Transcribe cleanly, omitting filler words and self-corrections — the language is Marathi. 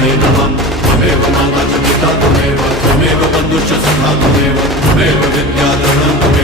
ब्रह्मणे नमः त्वमेव माता च पिता त्वमेव त्वमेव बन्धुश्च सखा त्वमेव त्वमेव विद्याधरणं त्वमेव